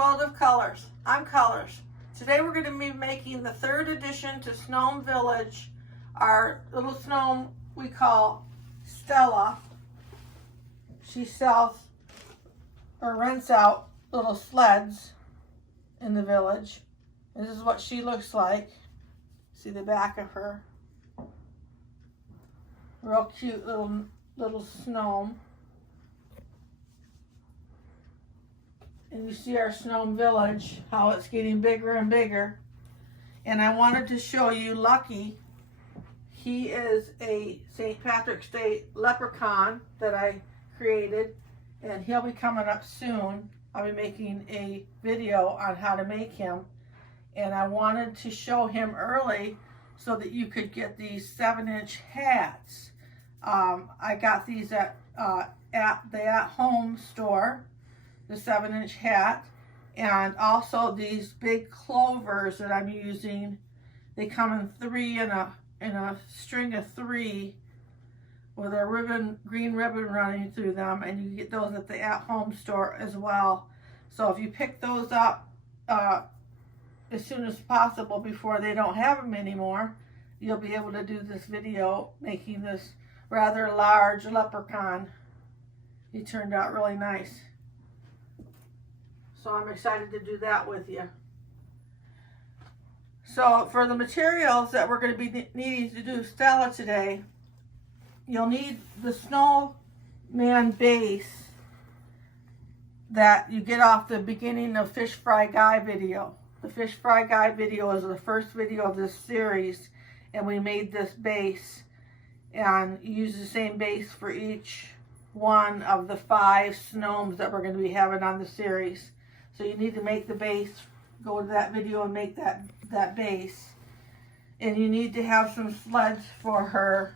world of colors. I'm Colors. Today we're going to be making the third addition to Snome Village, our little Snome we call Stella. She sells or rents out little sleds in the village. This is what she looks like. See the back of her. Real cute little Snome. And you see our Snome Village, how it's getting bigger and bigger. And I wanted to show you Lucky. He is a St. Patrick's Day leprechaun that I created, and he'll be coming up soon. I'll be making a video on how to make him. And I wanted to show him early so that you could get these 7-inch hats. I got these at the at-home store, the 7-inch hat, and also these big clovers that I'm using. They come in three in a string of 3 with a green ribbon running through them, and you get those at the at-home store as well. So if you pick those up as soon as possible before they don't have them anymore, you'll be able to do this video making this rather large leprechaun. He turned out really nice. So I'm excited to do that with you. So for the materials that we're going to be needing to do Stella today, you'll need the Snowman base that you get off the beginning of Fish Fry Guy video. The Fish Fry Guy video is the first video of this series, and we made this base, and use the same base for each one of the 5 Snomes that we're going to be having on the series. So you need to make the base, go to that video and make that base. And you need to have some sleds for her.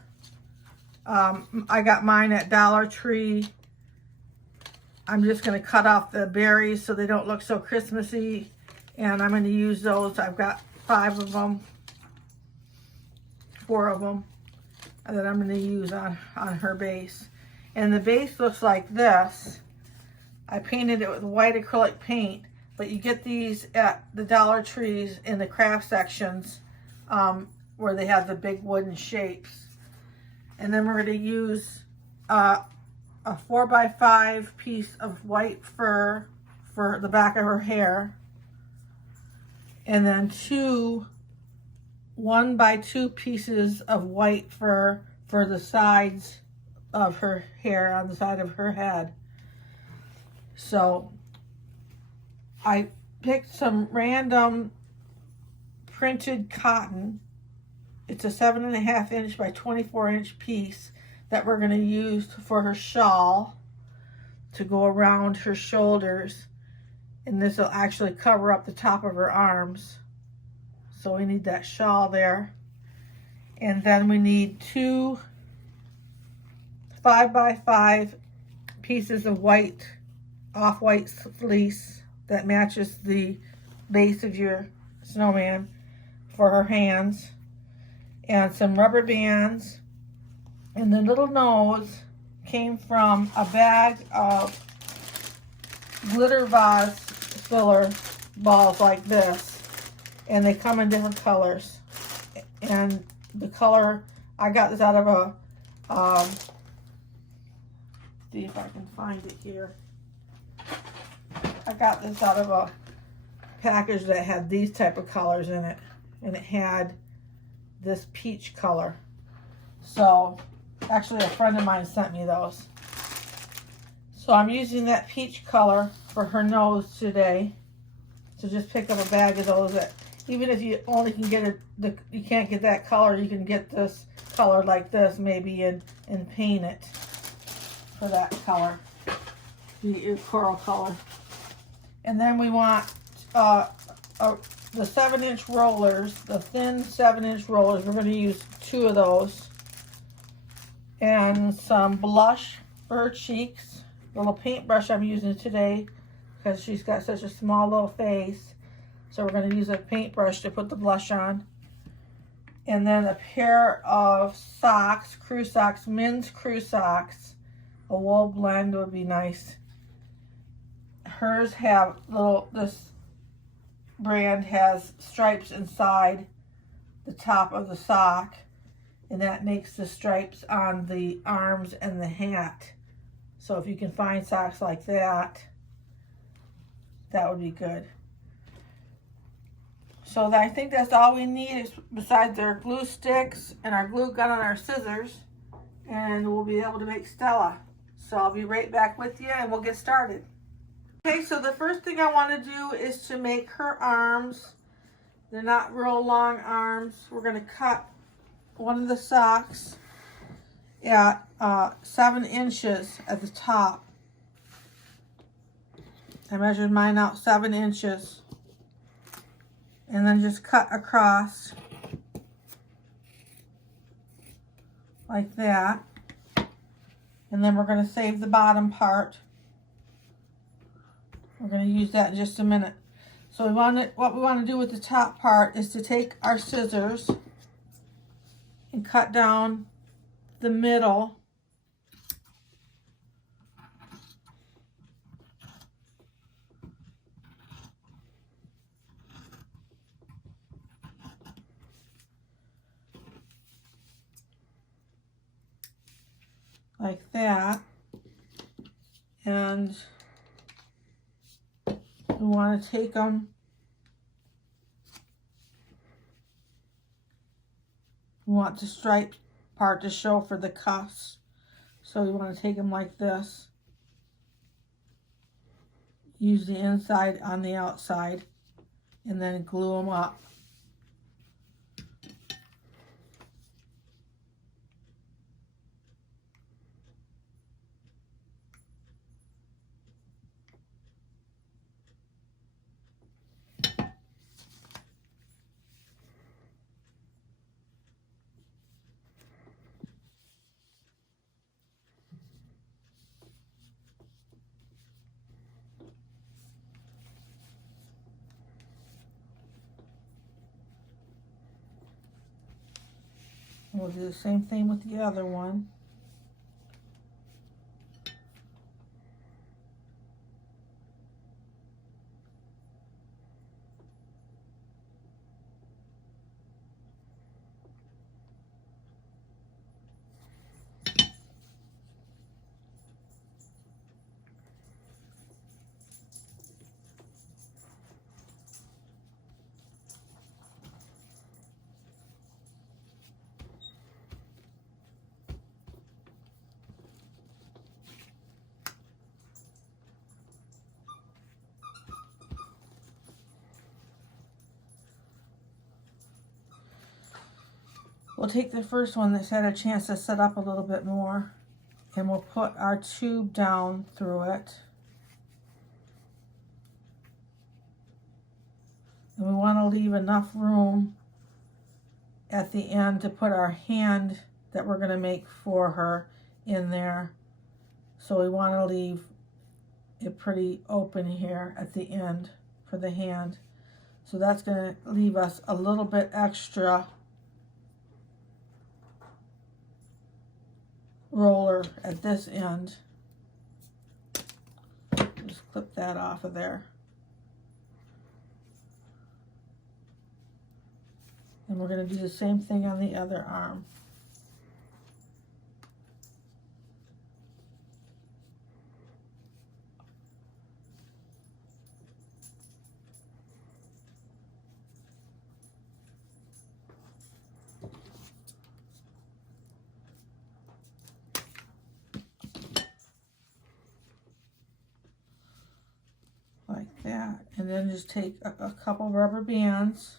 I got mine at Dollar Tree. I'm just going to cut off the berries so they don't look so Christmassy. And I'm going to use those. I've got 5 of them. 4 of them. That I'm going to use on her base. And the base looks like this. I painted it with white acrylic paint, but you get these at the Dollar Trees in the craft sections where they have the big wooden shapes. And then we're going to use a 4x5 piece of white fur for the back of her hair. And then 2 1x2 pieces of white fur for the sides of her hair, on the side of her head. So I picked some random printed cotton. It's a 7.5 inch by 24 inch piece that we're going to use for her shawl to go around her shoulders. And this will actually cover up the top of her arms. So we need that shawl there. And then we need 2 5x5 pieces of white, off-white fleece that matches the base of your snowman for her hands. And some rubber bands. And the little nose came from a bag of glitter vase filler balls like this. And they come in different colors. And the color, I got this out of a, see if I can find it here. I got this out of a package that had these type of colors in it. And it had this peach color. So, actually a friend of mine sent me those. So I'm using that peach color for her nose today. So just pick up a bag of those. That, even if you only can get you can't get that color, you can get this color like this maybe and paint it for that color. Your coral color. And then we want the 7-inch rollers, the thin 7-inch rollers. We're going to use 2 of those. And some blush for her cheeks. The little paintbrush I'm using today because she's got such a small little face. So we're going to use a paintbrush to put the blush on. And then a pair of socks, crew socks, men's crew socks. A wool blend would be nice. hers have this brand has stripes inside the top of the sock, and that makes the stripes on the arms and the hat. So if you can find socks like that, that would be good. So I think that's all we need, besides our glue sticks and our glue gun and our scissors, and we'll be able to make Stella. So I'll be right back with you and we'll get started. Okay, so the first thing I want to do is to make her arms. They're not real long arms. We're going to cut one of the socks at 7 inches at the top. I measured mine out 7 inches. And then just cut across like that. And then we're going to save the bottom part. We're going to use that in just a minute. So what we want to do with the top part is to take our scissors and cut down the middle. Like that. And we want to take them, we want the striped part to show for the cuffs. So we want to take them like this. Use the inside on the outside and then glue them up. We'll do the same thing with the other one. We'll take the first one that's had a chance to set up a little bit more, and we'll put our tube down through it. And we want to leave enough room at the end to put our hand that we're going to make for her in there. So we want to leave it pretty open here at the end for the hand. So that's going to leave us a little bit extra roller at this end. Just clip that off of there. And we're going to do the same thing on the other arm. Like that. And then just take a couple rubber bands.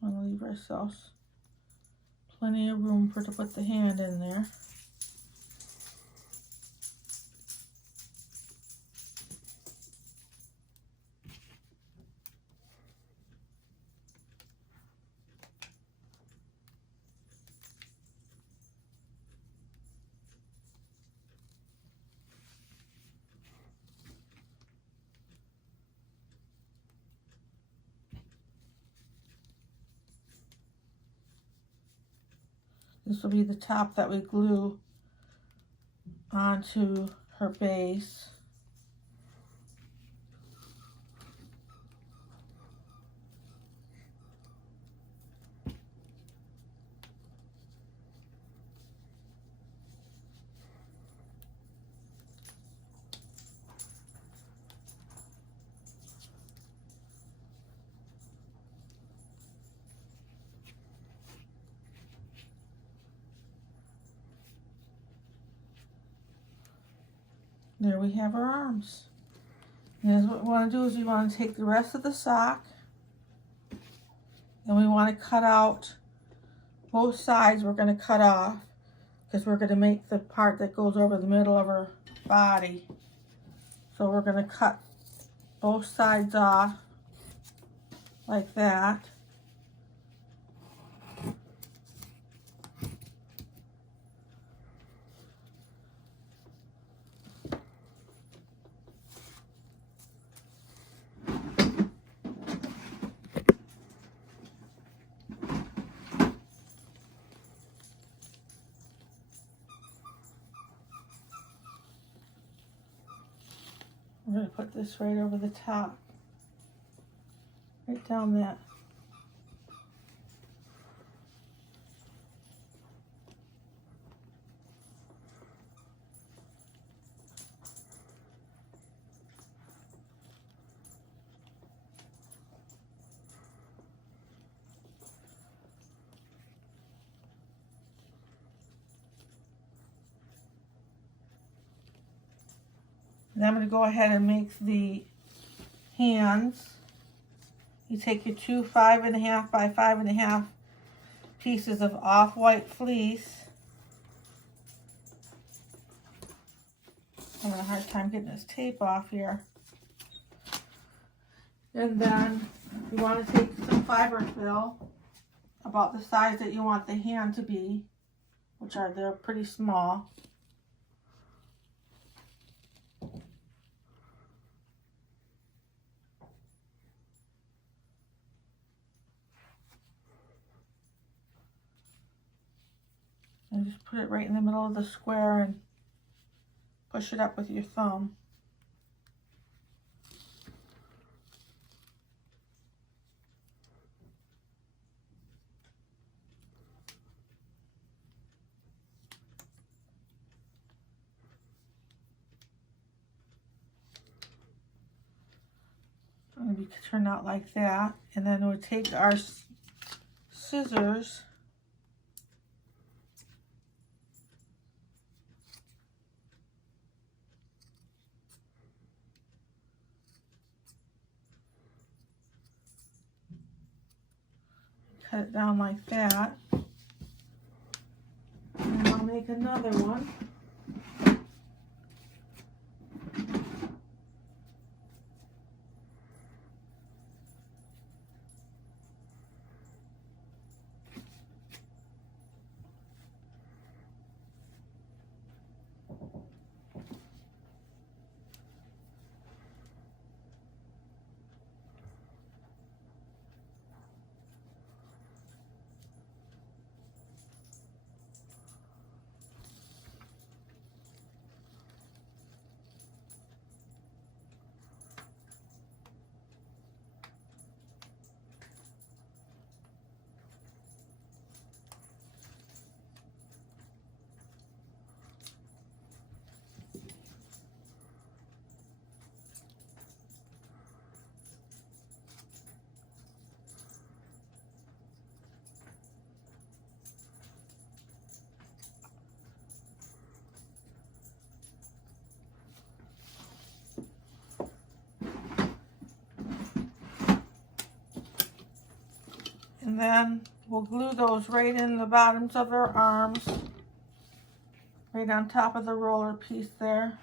We'll leave ourselves plenty of room to put the hand in there. This will be the top that we glue onto her base. There we have our arms. And what we want to do is we want to take the rest of the sock and we want to cut out both sides. We're going to cut off because we're going to make the part that goes over the middle of her body. So we're going to cut both sides off like that. We're going to put this right over the top, right down that. And I'm going to go ahead and make the hands. You take your two 5.5 by 5.5 pieces of off-white fleece. I'm having a hard time getting this tape off here. And then you want to take some fiber fill about the size that you want the hand to be, which they're pretty small. And just put it right in the middle of the square and push it up with your thumb. It's going to be turned out like that. And then we'll take our scissors . Cut it down like that. And I'll make another one. And then we'll glue those right in the bottoms of her arms, right on top of the roller piece there.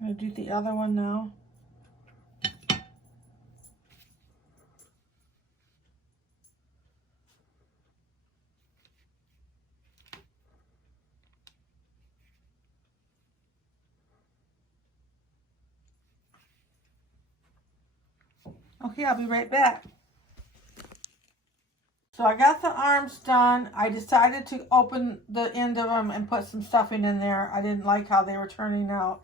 I'm going to do the other one now. Okay, I'll be right back. So I got the arms done. I decided to open the end of them and put some stuffing in there. I didn't like how they were turning out.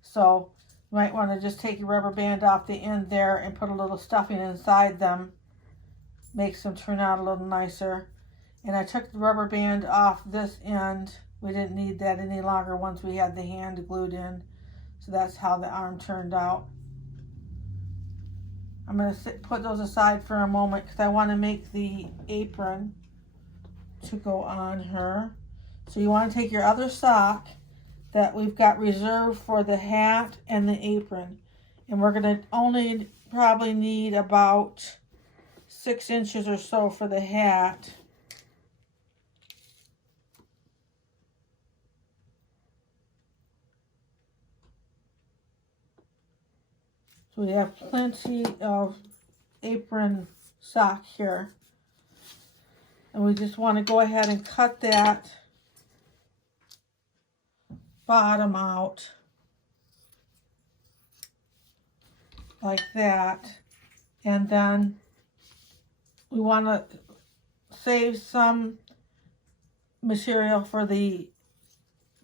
So you might want to just take your rubber band off the end there and put a little stuffing inside them. Makes them turn out a little nicer. And I took the rubber band off this end. We didn't need that any longer once we had the hand glued in. So that's how the arm turned out. I'm going to put those aside for a moment because I want to make the apron to go on her. So you want to take your other sock that we've got reserved for the hat and the apron. And we're going to only probably need about 6 inches or so for the hat. So we have plenty of apron sock here. And we just want to go ahead and cut that bottom out like that. And then we want to save some material for the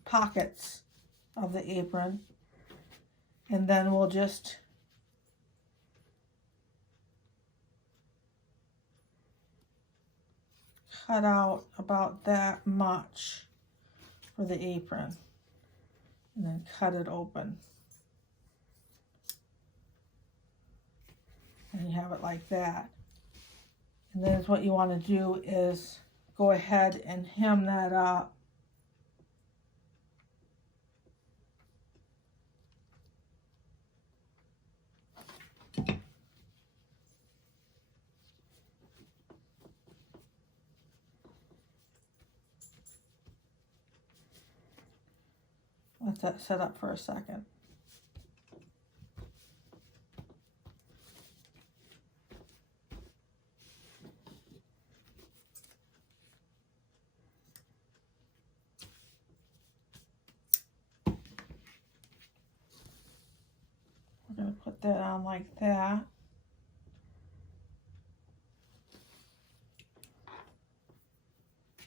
pockets of the apron. And then we'll just cut out about that much for the apron and then cut it open. And you have it like that. And then what you want to do is go ahead and hem that up. Let that set up for a second. We're going to put that on like that.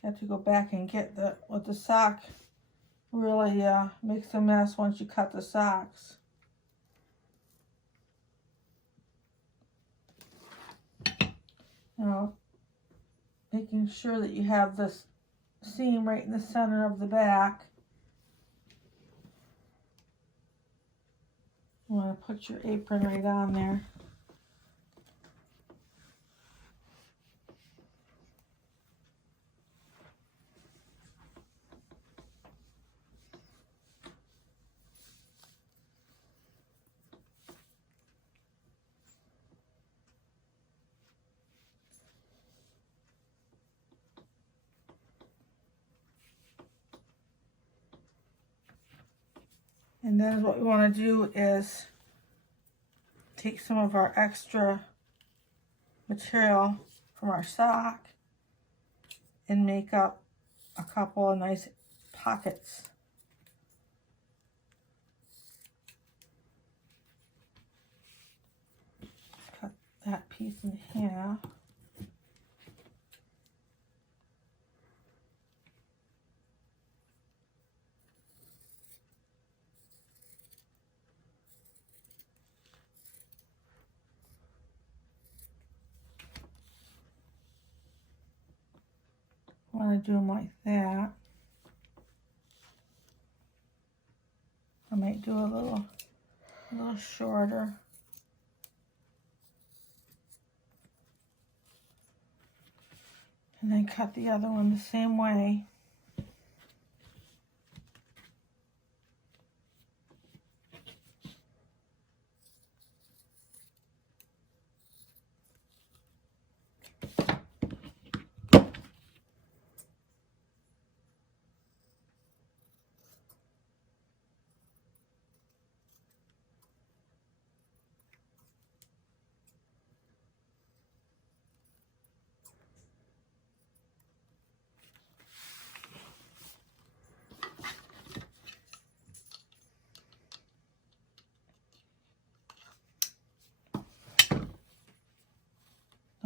Have to go back and get with the sock. Really makes a mess once you cut the socks. Now, making sure that you have this seam right in the center of the back. You want to put your apron right on there. And then what we want to do is take some of our extra material from our sock and make up a couple of nice pockets. Cut that piece in half. I want to do them like that. I might do a little shorter. And then cut the other one the same way.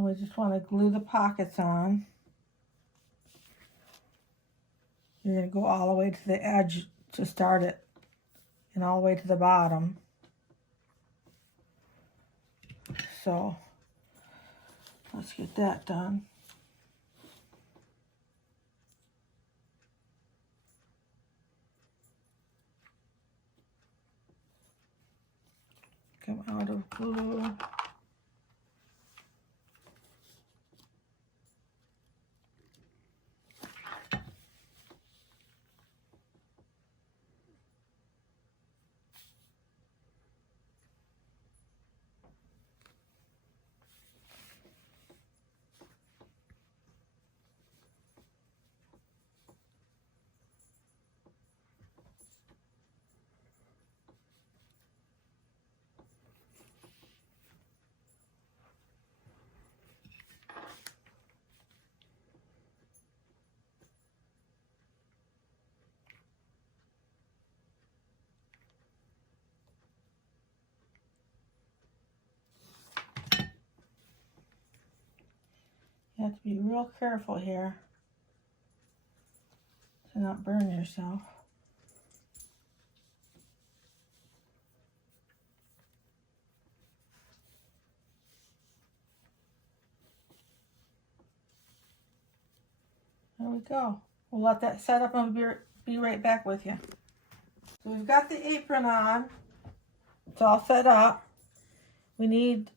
we just want to glue the pockets on. You're going to go all the way to the edge to start it, and all the way to the bottom. So let's get that done. Come out of glue. You have to be real careful here to not burn yourself. There we go. We'll let that set up and be right back with you. So we've got the apron on. It's all set up. We need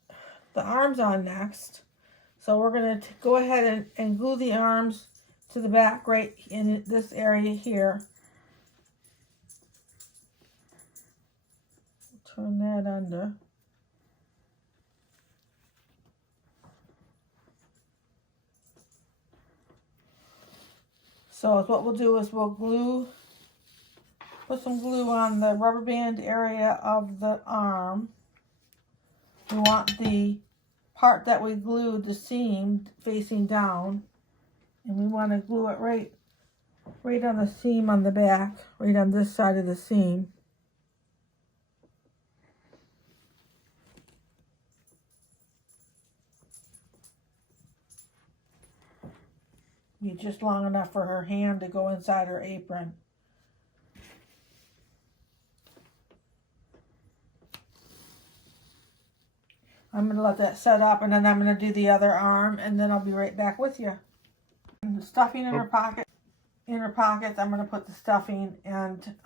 the arms on next. So we're going to go ahead and glue the arms to the back right in this area here. Turn that under. So what we'll do is we'll put some glue on the rubber band area of the arm. We want the part that we glued, the seam, facing down, and we want to glue it right on the seam on the back, right on this side of the seam. Be just long enough for her hand to go inside her apron. I'm going to let that set up, and then I'm going to do the other arm, and then I'll be right back with you. And the stuffing in her pocket. In her pockets, I'm going to put the stuffing and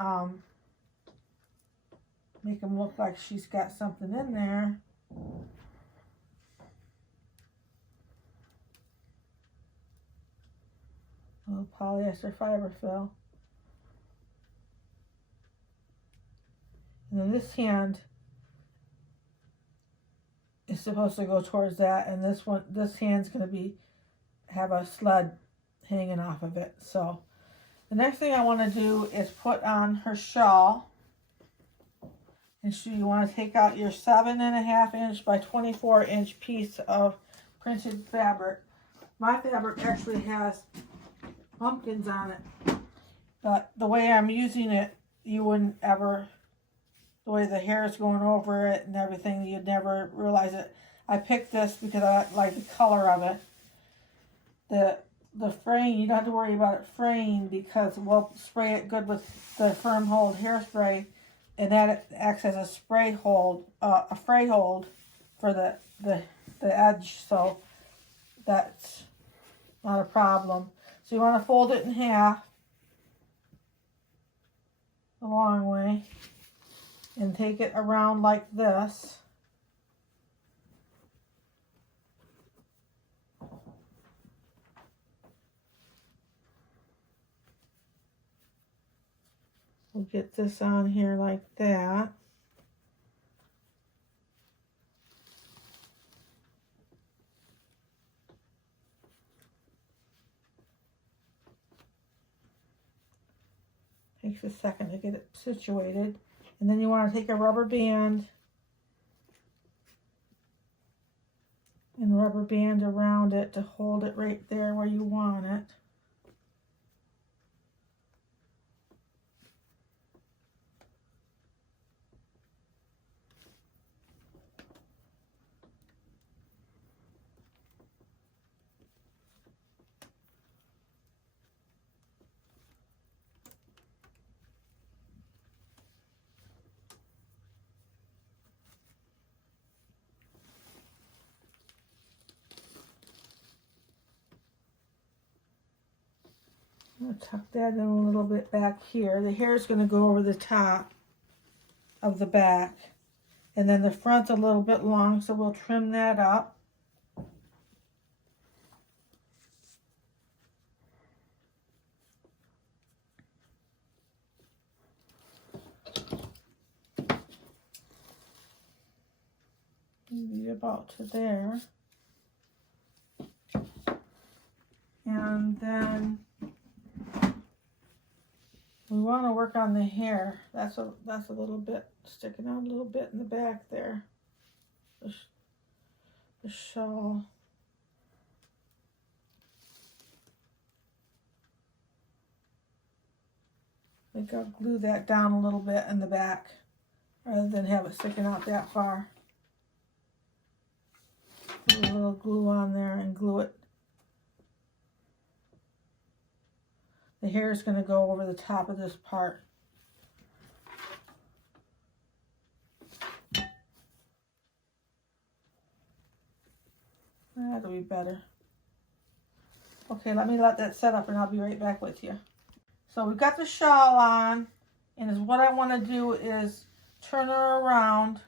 make them look like she's got something in there. A little polyester fiber fill. And then this hand is supposed to go towards that, and this hand's going to have a sled hanging off of it. So the next thing I want to do is put on her shawl. And so you want to take out your 7.5 inch by 24 inch piece of printed fabric. My fabric actually has pumpkins on it, but the way I'm using it, you wouldn't ever, the way the hair is going over it and everything, you'd never realize it. I picked this because I like the color of it. The fraying, you don't have to worry about it fraying because we'll spray it good with the firm hold hairspray, and that acts as a fray hold for the edge, so that's not a problem. So you want to fold it in half the long way and take it around like this. We'll get this on here like that. Takes a second to get it situated. And then you want to take a rubber band and rubber band around it to hold it right there where you want it. I'm going to tuck that in a little bit back here. The hair is going to go over the top of the back. And then the front's a little bit long, so we'll trim that up. Maybe about to there. And then we want to work on the hair. That's a little bit sticking out a little bit in the back there. The shawl. I think I'll glue that down a little bit in the back rather than have it sticking out that far. Put a little glue on there and glue it. The hair is going to go over the top of this part. That'll be better. Okay, let me let that set up and I'll be right back with you. So we've got the shawl on, and what I want to do is turn her around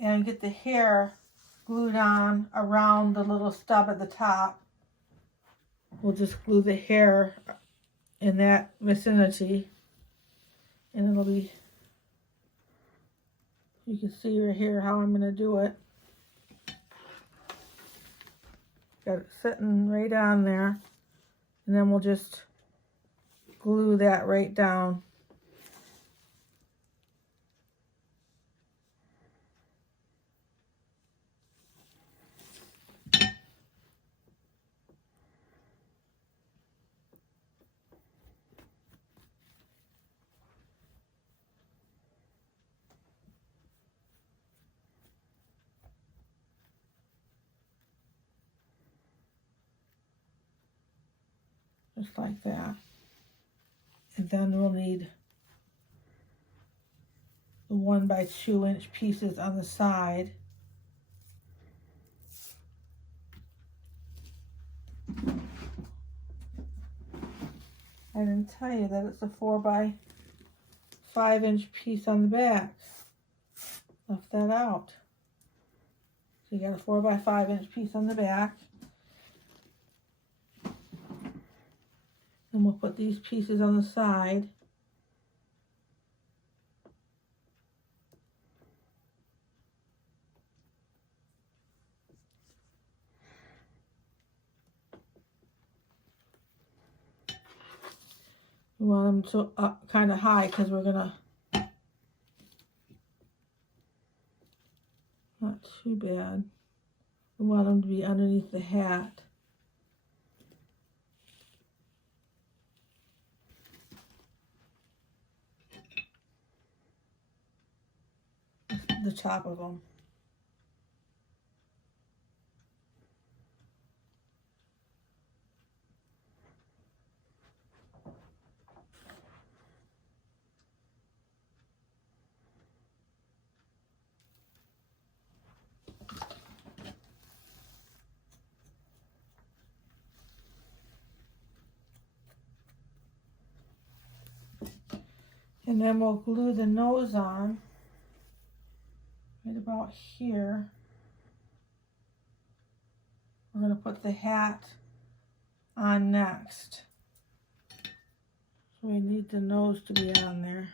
and get the hair glued on around the little stub at the top. We'll just glue the hair in that vicinity, and it'll be, you can see right here how I'm going to do it. Got it sitting right on there, and then we'll just glue that right down. Just like that. And then we'll need the 1 by 2 inch pieces on the side. I didn't tell you that it's a 4 by 5 inch piece on the back. Left that out. So you got a 4 by 5 inch piece on the back. And we'll put these pieces on the side. We want them to up kind of high because we're gonna, not too bad. We want them to be underneath the hat. The top of them. And then we'll glue the nose on right about here. We're going to put the hat on next. So we need the nose to be on there.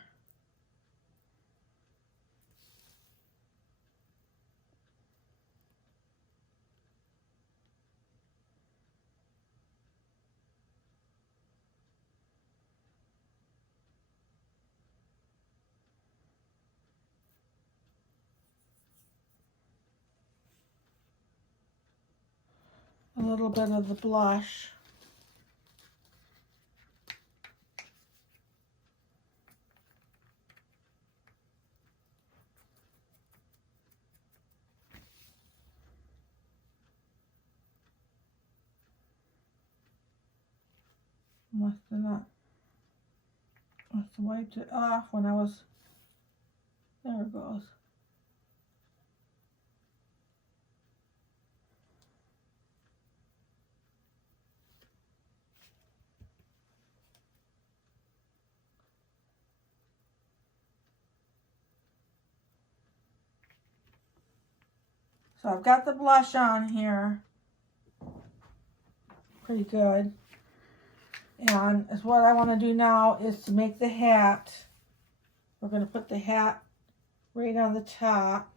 A little bit of the blush. Must have wiped it off when I was, there it goes. So I've got the blush on here. Pretty good. And is what I want to do now is to make the hat. We're going to put the hat right on the top.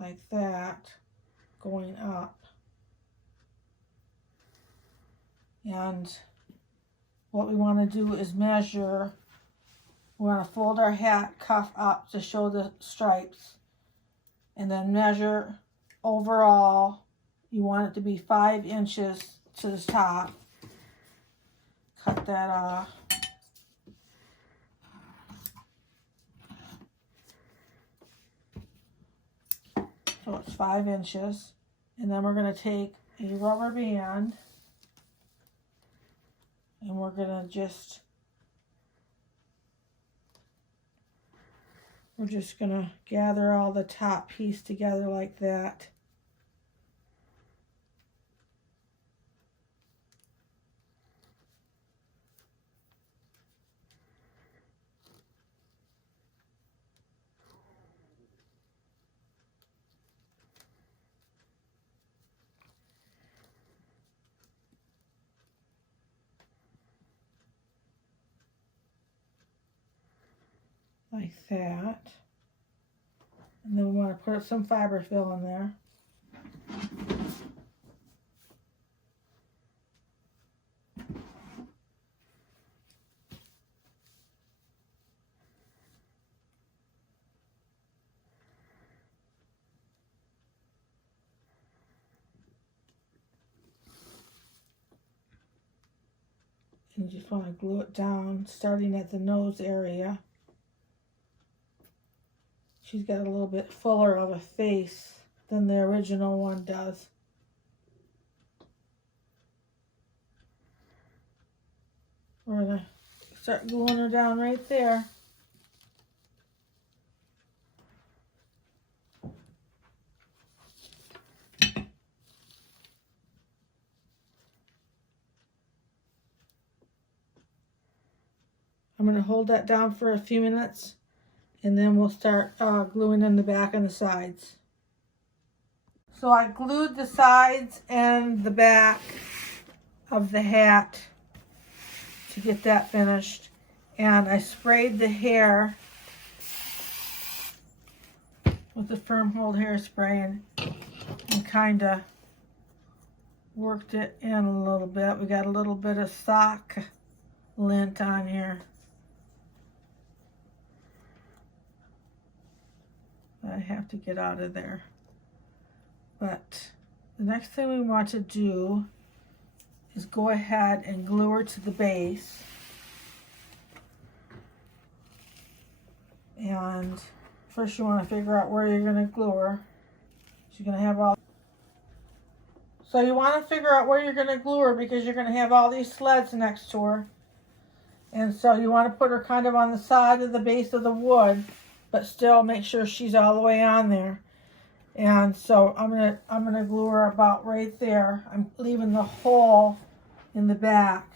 Like that. Going up. And what we want to do is measure. We want to fold our hat cuff up to show the stripes. And then measure overall. You want it to be 5 inches to the top. Cut that off. So it's 5 inches. And then we're going to take a rubber band and we're going to just gather all the top piece together like that. Like that. And then we want to put some fiber fill in there. And you just want to glue it down, starting at the nose area. She's got a little bit fuller of a face than the original one does. We're going to start gluing her down right there. I'm going to hold that down for a few minutes and then we'll start gluing in the back and the sides. So I glued the sides and the back of the hat to get that finished. And I sprayed the hair with the firm hold hairspray and kind of worked it in a little bit. We got a little bit of sock lint on here. I have to get out of there. But the next thing we want to do is go ahead and glue her to the base. And first you want to figure out where you're going to glue her. She's going to have all... So you want to figure out where you're going to glue her because you're going to have all these sleds next to her. And so you want to put her kind of on the side of the base of the wood, but still make sure she's all the way on there. And so I'm gonna glue her about right there. I'm leaving the hole in the back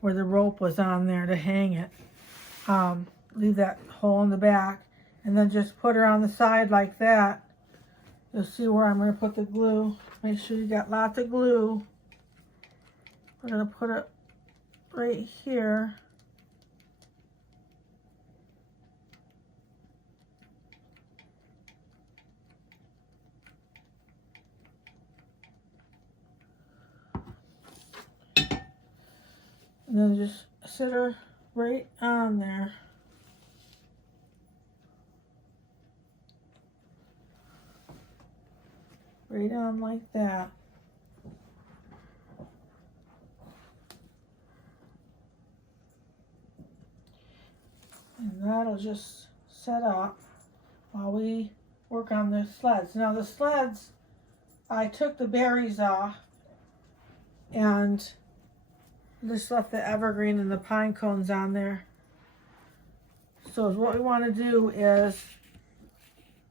where the rope was on there to hang it. Leave that hole in the back and then just put her on the side like that. You'll see where I'm gonna put the glue. Make sure you got lots of glue. We're gonna put it right here. And then just sit her right on there. Right on like that. And that'll just set up while we work on the sleds. Now the sleds, I took the berries off and just left the evergreen and the pine cones on there. So what we want to do is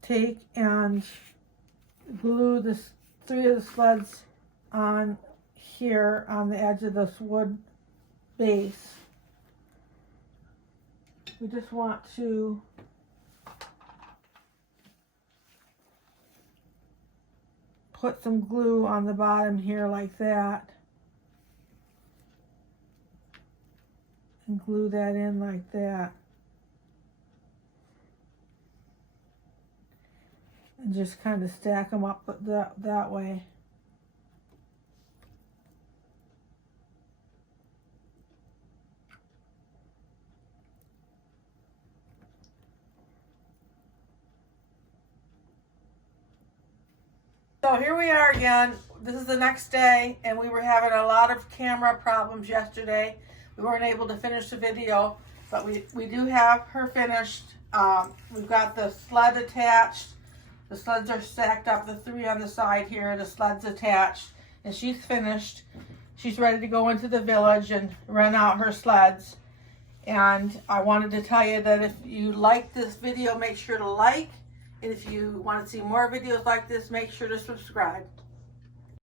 take and glue this 3 of the sleds on here on the edge of this wood base. We just want to put some glue on the bottom here like that. And glue that in like that. And just kind of stack them up that way. So here we are again. This is the next day, and we were having a lot of camera problems yesterday. We weren't able to finish the video, but we do have her finished. We've got the sled attached. The sleds are stacked up, the 3 on the side here. The sled's attached, and she's finished. She's ready to go into the village and rent out her sleds. And I wanted to tell you that if you like this video, make sure to like. And if you want to see more videos like this, make sure to subscribe.